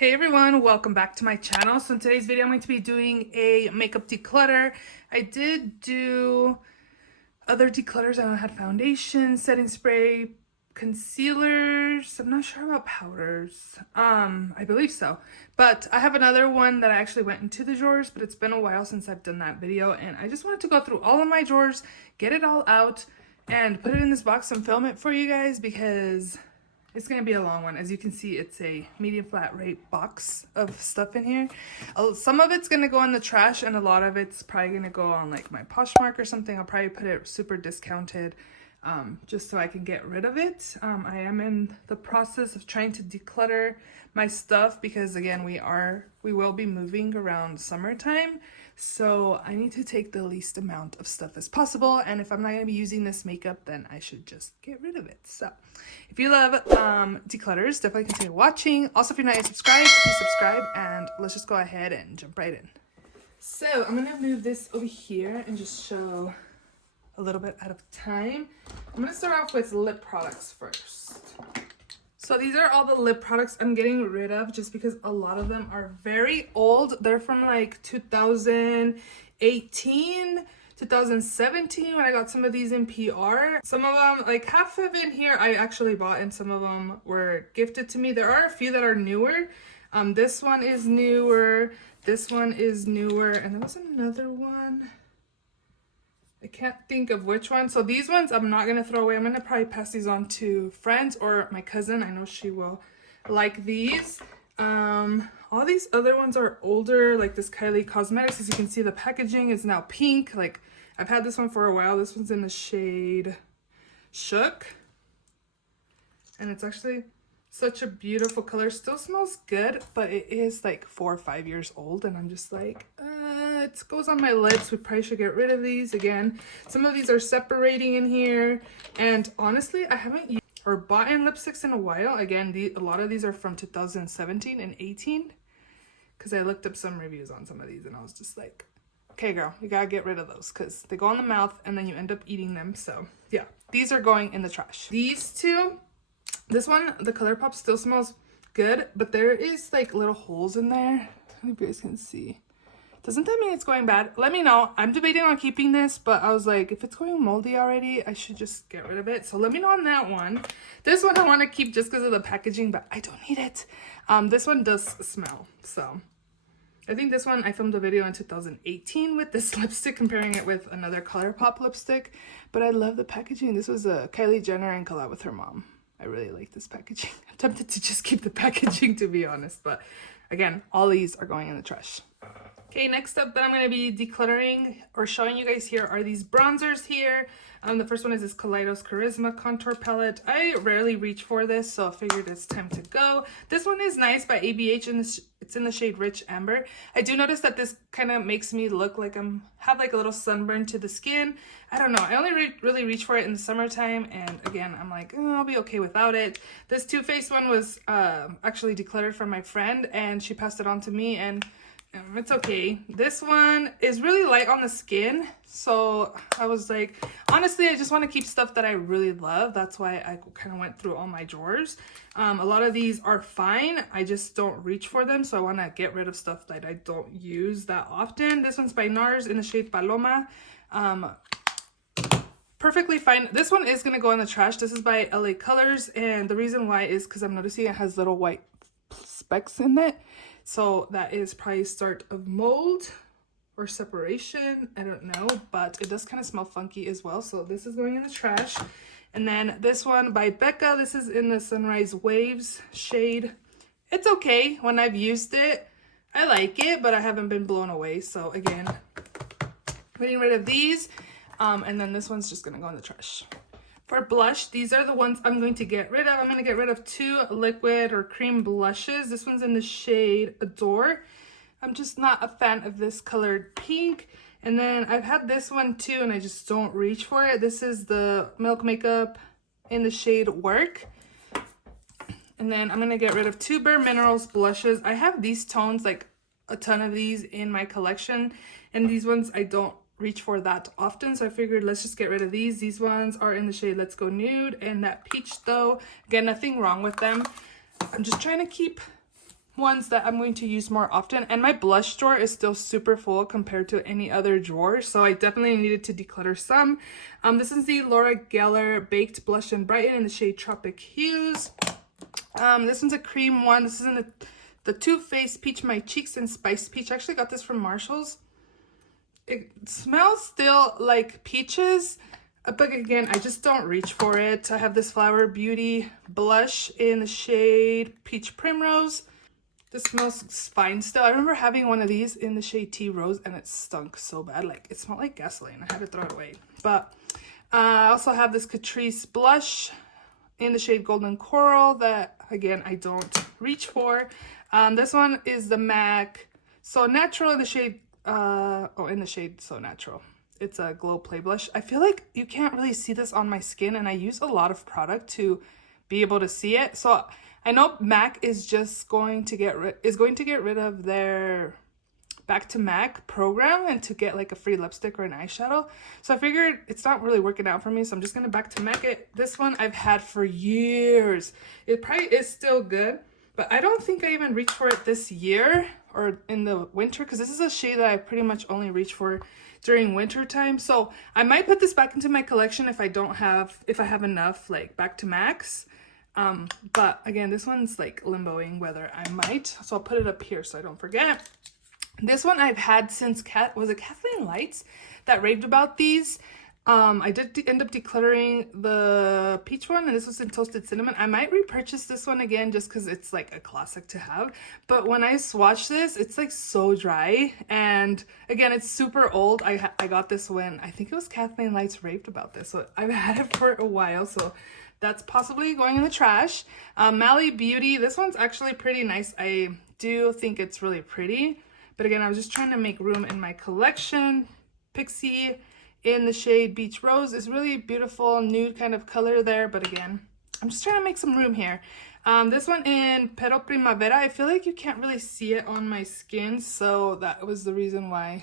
Hey everyone, welcome back to my channel. So in today's video I'm going to be doing a makeup declutter. I did do other declutters. I had foundation, setting spray, concealers. I'm not sure about powders. I believe so. But I have another one that I actually went into the drawers, but it's been a while since I've done that video and I just wanted to go through all of my drawers, get it all out and put it in this box and film it for you guys because it's going to be a long one. As you can see, it's a medium flat rate box of stuff in here. Some of it's going to go in the trash and a lot of it's probably going to go on like my Poshmark or something. I'll probably put it super discounted just so I can get rid of it. I am in the process of trying to declutter my stuff because again, we will be moving around summertime. So I need to take the least amount of stuff as possible. And if I'm not going to be using this makeup, then I should just get rid of it. So if you love declutters, definitely continue watching. Also, if you're not yet subscribed, please subscribe. And let's just go ahead and jump right in. So I'm going to move this over here and just show a little bit at a time. I'm going to start off with lip products first. So these are all the lip products I'm getting rid of just because a lot of them are very old. They're from like 2018, 2017 when I got some of these in PR. Some of them, like half of in here I actually bought and some of them were gifted to me. There are a few that are newer. This one is newer. This one is newer. And there was another one. I can't think of which one. So these ones I'm not going to throw away. I'm going to probably pass these on to friends or my cousin. I know she will like these. All these other ones are older, like this Kylie Cosmetics. As you can see, the packaging is now pink. Like I've had this one for a while. This one's in the shade Shook. And it's actually such a beautiful color. Still smells good, but it is like 4 or 5 years old. And I'm just like, it goes on my lips. We probably should get rid of these again. Some of these are separating in here. And honestly, I haven't used or bought in lipsticks in a while. Again, a lot of these are from 2017 and 18. Because I looked up some reviews on some of these and I was just like, okay girl, you gotta get rid of those because they go in the mouth and then you end up eating them. So yeah, these are going in the trash. These two, this one, the ColourPop still smells good, but there is like little holes in there. I don't know if you guys can see. Doesn't that mean it's going bad? Let me know. I'm debating on keeping this, but I was like, if it's going moldy already, I should just get rid of it. So let me know on that one. This one I want to keep just because of the packaging, but I don't need it. This one does smell. So I think this one, I filmed a video in 2018 with this lipstick, comparing it with another ColourPop lipstick. But I love the packaging. This was a Kylie Jenner in collab with her mom. I really like this packaging. I'm tempted to just keep the packaging, to be honest. But again, all these are going in the trash. Okay, next up that I'm going to be decluttering or showing you guys here are these bronzers here. The first one is this Kaleidos Charisma Contour Palette. I rarely reach for this, so I figured it's time to go. This one is nice by ABH, and it's in the shade Rich Amber. I do notice that this kind of makes me look like have like a little sunburn to the skin. I don't know. I only really reach for it in the summertime, and again, I'm like, I'll be okay without it. This Too Faced one was actually decluttered from my friend, and she passed it on to me, and it's okay. This one is really light on the skin, so I was like, honestly, I just want to keep stuff that I really love. That's why I kind of went through all my drawers. A lot of these are fine. I just don't reach for them, so I want to get rid of stuff that I don't use that often. This one's by NARS in the shade Paloma. Perfectly fine. This one is going to go in the trash. This is by LA Colors, and the reason why is because I'm noticing it has little white specks in it. So that is probably start of mold or separation. I don't know, but it does kind of smell funky as well. So this is going in the trash. And then this one by Becca. This is in the Sunrise Waves shade. It's okay. When I've used it, I like it, but I haven't been blown away. So again, getting rid of these. And then this one's just going to go in the trash. For blush, these are the ones I'm going to get rid of. I'm going to get rid of 2 liquid or cream blushes. This one's in the shade Adore. I'm just not a fan of this colored pink. And then I've had this one too, and I just don't reach for it. This is the Milk Makeup in the shade Work. And then I'm going to get rid of 2 Bare Minerals blushes. I have these tones, like a ton of these in my collection. And these ones I don't reach for that often, so I figured let's just get rid of these. These ones are in the shade Let's Go Nude and that peach though. Again, nothing wrong with them. I'm just trying to keep ones that I'm going to use more often. And my blush drawer is still super full compared to any other drawer, so I definitely needed to declutter some. This is the Laura Geller Baked Blush and Brighten in the shade Tropic Hues. This one's a cream one. This is in the Too Faced Peach My Cheeks and Spice Peach. I actually got this from Marshall's. It smells still like peaches, but again, I just don't reach for it. I have this Flower Beauty blush in the shade Peach Primrose. This smells fine still. I remember having one of these in the shade Tea Rose and it stunk so bad. Like, it smelled like gasoline. I had to throw it away. But I also have this Catrice blush in the shade Golden Coral that, again, I don't reach for. This one is the MAC So Natural in the shade, in the shade So Natural. It's a Glow Play Blush. I feel like you can't really see this on my skin, and I use a lot of product to be able to see it. So I know MAC is just going to get rid of their Back to MAC program and to get like a free lipstick or an eyeshadow. So I figured it's not really working out for me, so I'm just gonna Back to MAC it. This one I've had for years. It probably is still good, but I don't think I even reached for it this year or in the winter, because this is a shade that I pretty much only reach for during winter time. So I might put this back into my collection if I have enough like Back to MACs. But again, this one's like limboing whether I might. So I'll put it up here so I don't forget. This one I've had since Kathleen Lights that raved about these. I did end up decluttering the peach one, and this was in Toasted Cinnamon. I might repurchase this one again just because it's like a classic to have. But when I swatch this, it's like so dry. And again, it's super old. I got this when I think it was Kathleen Lights raved about this. So I've had it for a while. So that's possibly going in the trash. Mally Beauty. This one's actually pretty nice. I do think it's really pretty. But again, I was just trying to make room in my collection. Pixie in the shade Beach Rose is really beautiful, nude kind of color there. But again, I'm just trying to make some room here. This one in Pero Primavera, I feel like you can't really see it on my skin. So that was the reason why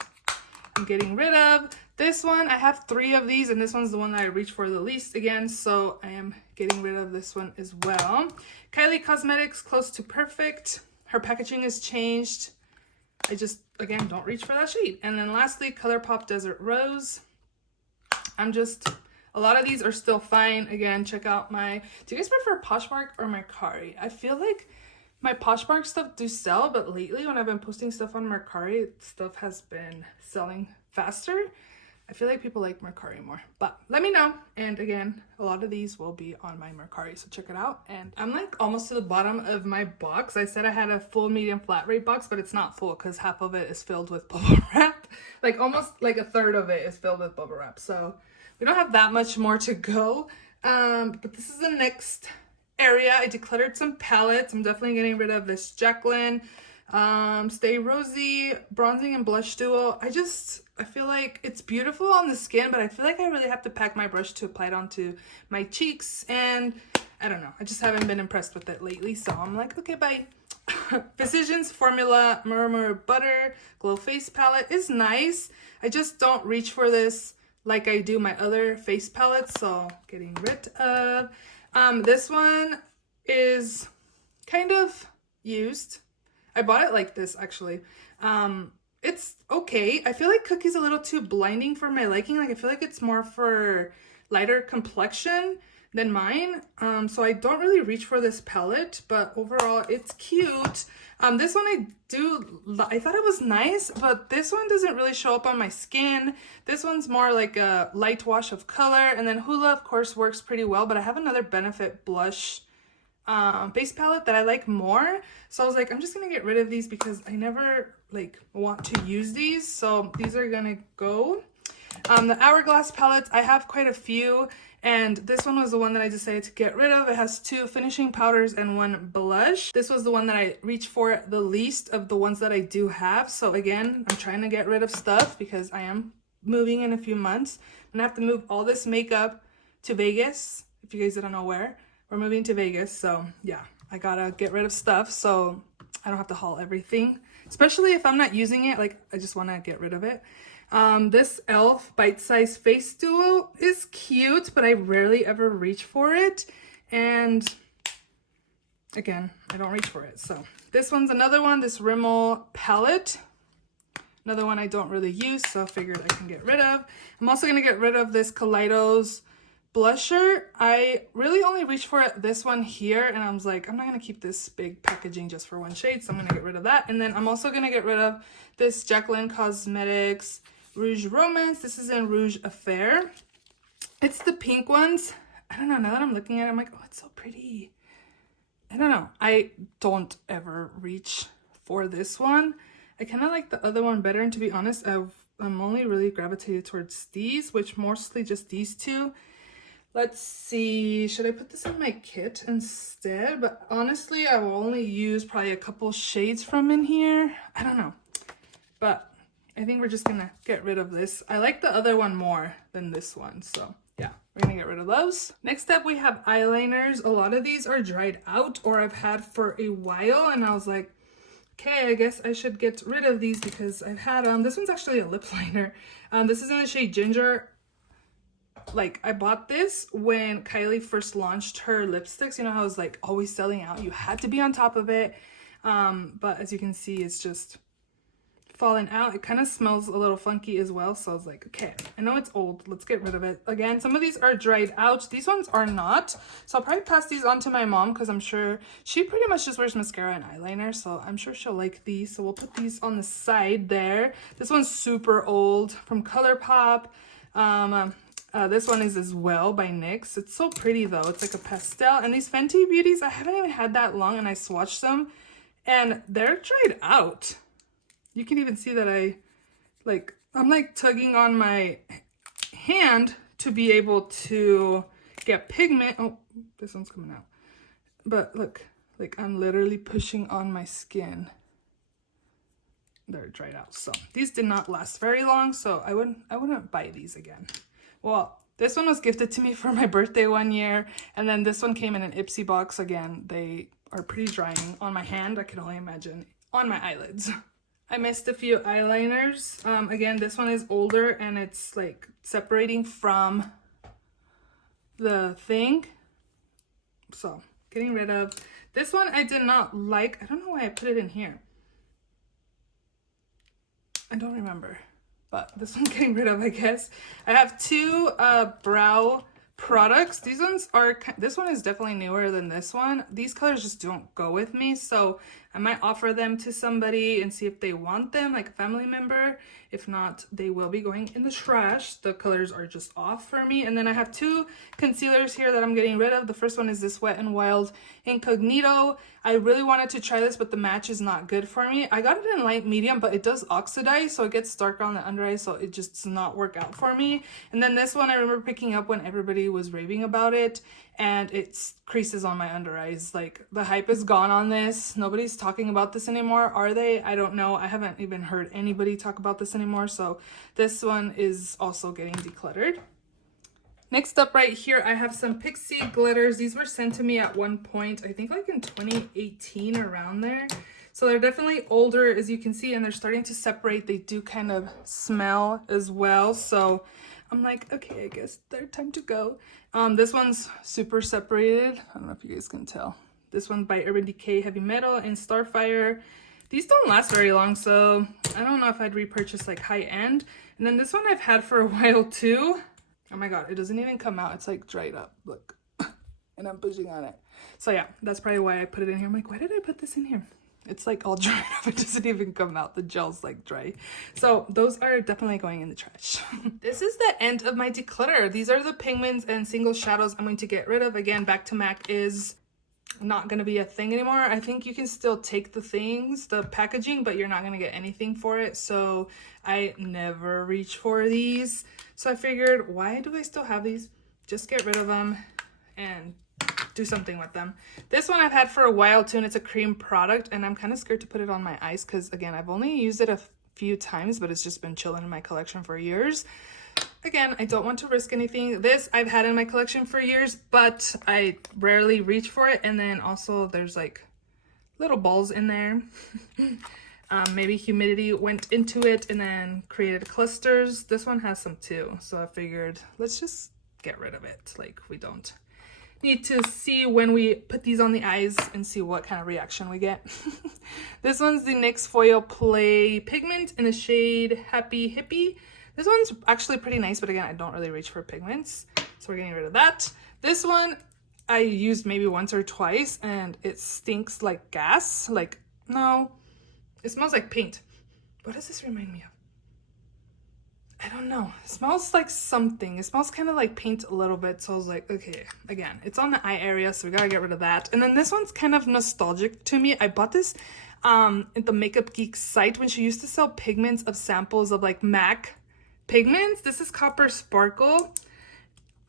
I'm getting rid of. This one, I have 3 of these, and this one's the one that I reach for the least again. So I am getting rid of this one as well. Kylie Cosmetics Close to Perfect. Her packaging has changed. I just, again, don't reach for that shade. And then lastly, ColourPop Desert Rose. A lot of these are still fine. Again, check out do you guys prefer Poshmark or Mercari? I feel like my Poshmark stuff do sell, but lately when I've been posting stuff on Mercari, stuff has been selling faster. I feel like people like Mercari more, but let me know. And again, a lot of these will be on my Mercari, so check it out. And I'm like almost to the bottom of my box. I said I had a full medium flat rate box, but it's not full because half of it is filled with bubble wrap. Like almost like a third of it is filled with bubble wrap. So we don't have that much more to go. But this is the next area. I decluttered some palettes. I'm definitely getting rid of this Jacqueline Stay Rosy Bronzing and Blush Duo. I feel like it's beautiful on the skin, but I feel like I really have to pack my brush to apply it onto my cheeks, and I don't know. I just haven't been impressed with it lately, so I'm like, okay, bye. Physicians Formula Murmur Butter Glow Face Palette is nice. I just don't reach for this like I do my other face palettes, so getting rid of. This one is kind of used. I bought it like this, actually. It's okay. I feel like Cookie's a little too blinding for my liking. Like, I feel like it's more for lighter complexion than mine. So I don't really reach for this palette, but overall it's cute. This one I thought it was nice, but this one doesn't really show up on my skin. This one's more like a light wash of color. And then Hoola, of course, works pretty well, but I have another Benefit blush base palette that I like more. So I was like, I'm just gonna get rid of these because I never like want to use these. So these are gonna go. The Hourglass palettes, I have quite a few, and this one was the one that I decided to get rid of. It has 2 finishing powders and 1 blush. This was the one that I reached for the least of the ones that I do have. So again, I'm trying to get rid of stuff because I am moving in a few months. I'm gonna have to move all this makeup to Vegas. If you guys didn't know where, we're moving to Vegas. So yeah, I gotta get rid of stuff so I don't have to haul everything, especially if I'm not using it. Like, I just want to get rid of it. This e.l.f. Bite Size Face Duo is cute, but I rarely ever reach for it. And again, I don't reach for it. So this one's another one, this Rimmel palette. Another one I don't really use, so I figured I can get rid of. I'm also going to get rid of this Kaleidos blusher. I really only reached for this one here, and I was like, I'm not going to keep this big packaging just for one shade, so I'm going to get rid of that. And then I'm also going to get rid of this Jaclyn Cosmetics Rouge Romance. This is in Rouge Affair. It's the pink ones. I don't know, now that I'm looking at it, I'm like, oh, it's so pretty. I don't know. I don't ever reach for this one. I kind of like the other one better, and to be honest, I'm only really gravitated towards these, which mostly just these two. Let's see, should I put this in my kit instead? But honestly, I will only use probably a couple shades from in here. I don't know, but I think we're just gonna get rid of this. I like the other one more than this one, so yeah, we're gonna get rid of those. Next up, we have eyeliners. A lot of these are dried out or I've had for a while, and I was like, okay, I guess I should get rid of these because I've had them. This one's actually a lip liner. This is in the shade Ginger. Like, I bought this when Kylie first launched her lipsticks. You know how it was like always selling out? You had to be on top of it. But as you can see, it's just falling out. It kind of smells a little funky as well. So I was like, okay, I know it's old. Let's get rid of it. Again, some of these are dried out. These ones are not. So I'll probably pass these on to my mom because I'm sure she pretty much just wears mascara and eyeliner. So I'm sure she'll like these. So we'll put these on the side there. This one's super old from ColourPop. This one is as well by NYX. It's so pretty though. It's like a pastel. And these Fenty Beauties, I haven't even had that long, and I swatched them and they're dried out. You can even see that I'm like tugging on my hand to be able to get pigment. Oh, this one's coming out. But look, like I'm literally pushing on my skin. They're dried out. So these did not last very long, so I wouldn't buy these again. Well, this one was gifted to me for my birthday one year, and then this one came in an Ipsy box. Again, they are pretty drying on my hand. I can only imagine on my eyelids. I missed a few eyeliners. Again, this one is older and it's like separating from the thing. So getting rid of this one. I did not like. I don't know why I put it in here. I don't remember, but this one getting rid of, I guess. I have two brow products. These ones are, this one is definitely newer than this one. These colors just don't go with me, so I might offer them to somebody and see if they want them, like a family member. If not, they will be going in the trash. The colors are just off for me. And then I have two concealers here that I'm getting rid of. The first one is this Wet n Wild Incognito. I really wanted to try this, but the match is not good for me. I got it in light medium, but it does oxidize, so it gets darker on the under eye, so it just does not work out for me. And then this one I remember picking up when everybody was raving about it, and it creases on my under eyes. Like, the hype is gone on this. Nobody's talking about this anymore, are they? I don't know. I haven't even heard anybody talk about this anymore, so this one is also getting decluttered. Next up right here, I have some Pixie glitters. These were sent to me at one point, I think like in 2018, around there. So they're definitely older, as you can see, and they're starting to separate. They do kind of smell as well. So I'm like, okay, I guess they're time to go. This one's super separated. I don't know if you guys can tell. This one's by Urban Decay Heavy Metal in Starfire. These don't last very long, so I don't know if I'd repurchase like high end. And then this one I've had for a while too. Oh my god, it doesn't even come out. It's like dried up. Look. And I'm pushing on it. So yeah, that's probably why I put it in here. I'm like, why did I put this in here? It's like all dried up. It doesn't even come out. The gel's like dry. So those are definitely going in the trash. This is the end of my declutter. These are the pigments and single shadows I'm going to get rid of. Again, Back to MAC is not going to be a thing anymore. I think you can still take the things, the packaging, but you're not going to get anything for it. So I never reach for these. So I figured, why do I still have these? Just get rid of them and do something with them. This one I've had for a while too, and it's a cream product, and I'm kind of scared to put it on my eyes because, again, I've only used it a few times, but it's just been chilling in my collection for years. Again, I don't want to risk anything. This I've had in my collection for years, but I rarely reach for it. And then also there's like little balls in there. Maybe humidity went into it and then created clusters. This one has some too, so I figured let's just get rid of it. Like, we don't need to see when we put these on the eyes and see what kind of reaction we get. This one's the NYX Foil Play Pigment in the shade Happy Hippie. This one's actually pretty nice, but again, I don't really reach for pigments, so we're getting rid of that. This one I used maybe once or twice, and it stinks like gas. Like, no, it smells like paint. What does this remind me of? I don't know. It smells like something. It smells kind of like paint a little bit. So I was like, okay, again, it's on the eye area, so we gotta get rid of that. And then this one's kind of nostalgic to me. I bought this at the Makeup Geek site when she used to sell pigments of samples of like MAC pigments. This is Copper Sparkle.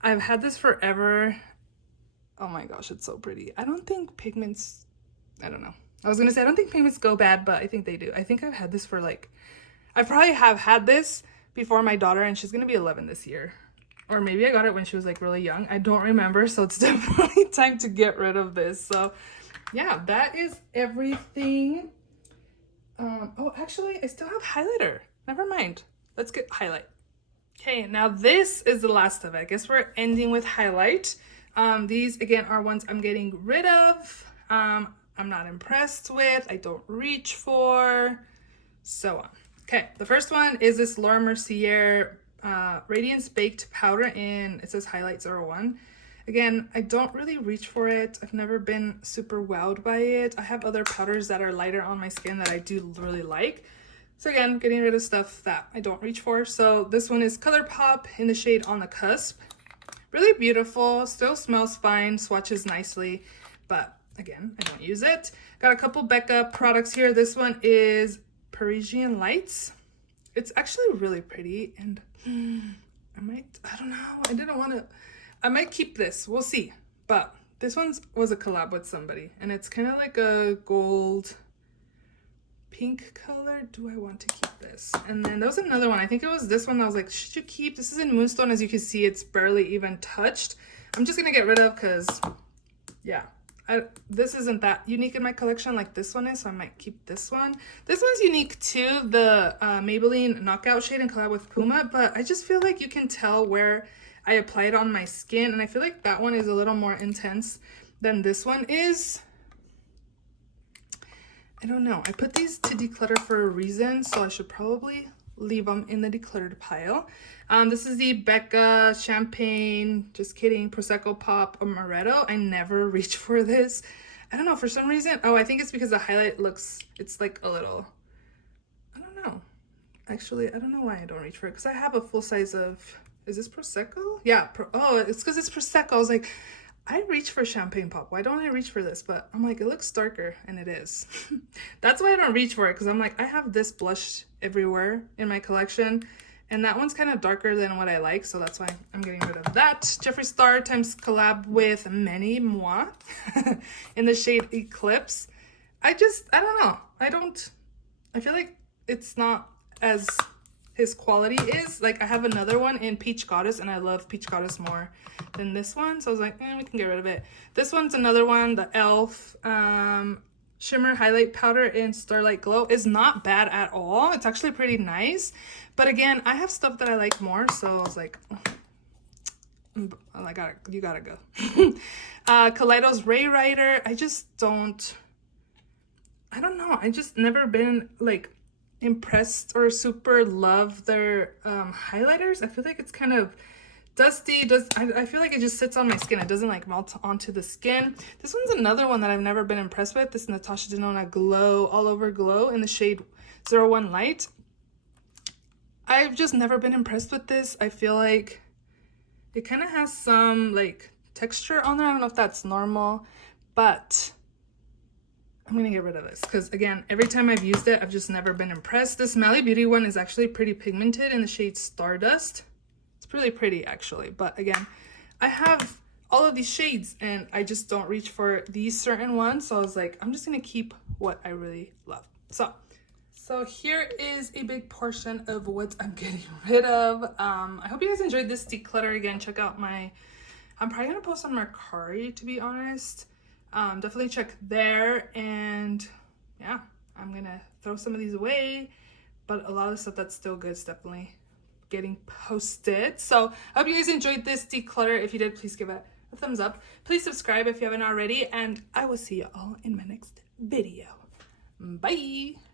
I've had this forever. Oh my gosh, it's so pretty. I don't think pigments, I don't know. I was gonna say I don't think pigments go bad, but I think they do. I think I've had this for like, I probably have had this before my daughter, and she's gonna be 11 this year. Or maybe I got it when she was like really young. I don't remember, so it's definitely time to get rid of this. So yeah, that is everything. Oh, actually, I still have highlighter. Never mind. Let's get highlight. Okay, now this is the last of it. I guess we're ending with highlight. These again are ones I'm getting rid of. I'm not impressed with. I don't reach for, so on. Okay, the first one is this Laura Mercier Radiance Baked Powder in, it says Highlight 01. Again, I don't really reach for it. I've never been super wowed by it. I have other powders that are lighter on my skin that I do really like. So again, getting rid of stuff that I don't reach for. So this one is ColourPop in the shade On the Cusp. Really beautiful, still smells fine, swatches nicely, but again, I don't use it. Got a couple Becca products here. This one is Parisian Lights. It's actually really pretty, and I don't know, I might keep this, we'll see. But this one was a collab with somebody, and it's kind of like a gold pink color. Do I want to keep this? And then there was another one, I think it was this one that I was like, should you keep? This is in Moonstone. As you can see, it's barely even touched. I'm just gonna get rid of, because yeah, this isn't that unique in my collection like this one is, so I might keep this one. This one's unique too, the Maybelline Knockout shade in collab with Puma, but I just feel like you can tell where I apply it on my skin, and I feel like that one is a little more intense than this one is. I don't know. I put these to declutter for a reason, so I should probably leave them in the decluttered pile. This is the Becca Champagne, just kidding, Prosecco Pop Amaretto. I never reach for this. I don't know, for some reason. Oh, I think it's because the highlight looks, it's like a little, I don't know. Actually, I don't know why I don't reach for it, because I have a full size of, is this Prosecco? Yeah, oh, it's because it's Prosecco. I was like, I reach for Champagne Pop. Why don't I reach for this? But I'm like, it looks darker, and it is. That's why I don't reach for it, because I'm like, I have this blush everywhere in my collection, and that one's kind of darker than what I like, so that's why I'm getting rid of that. Jeffree Star times collab with Many Moi in the shade Eclipse. I don't know. I feel like it's not as his quality is. Like, I have another one in Peach Goddess, and I love Peach Goddess more than this one, so I was like, we can get rid of it. This one's another one, the e.l.f. Shimmer Highlight Powder in Starlight Glow is not bad at all. It's actually pretty nice, but again, I have stuff that I like more, so I was like, you gotta go. Kaleido's Ray Rider. I don't know. I just never been like impressed or super love their highlighters. I feel like it's kind of dusty. I feel like it just sits on my skin. It doesn't like melt onto the skin. This one's another one that I've never been impressed with. This Natasha Denona Glow All Over Glow in the shade 01 Light. I've just never been impressed with this. I feel like it kind of has some like texture on there. I don't know if that's normal, but I'm gonna get rid of this because again, every time I've used it, I've just never been impressed. This Mally Beauty one is actually pretty pigmented in the shade Stardust. It's really pretty actually, but again, I have all of these shades and I just don't reach for these certain ones. So I was like, I'm just gonna keep what I really love. So here is a big portion of what I'm getting rid of. I hope you guys enjoyed this declutter. Again, check out I'm probably gonna post on Mercari, to be honest. Definitely check there, and yeah, I'm gonna throw some of these away, but a lot of the stuff that's still good is definitely getting posted. So I hope you guys enjoyed this declutter. If you did, please give it a thumbs up. Please subscribe if you haven't already, and I will see you all in my next video. Bye!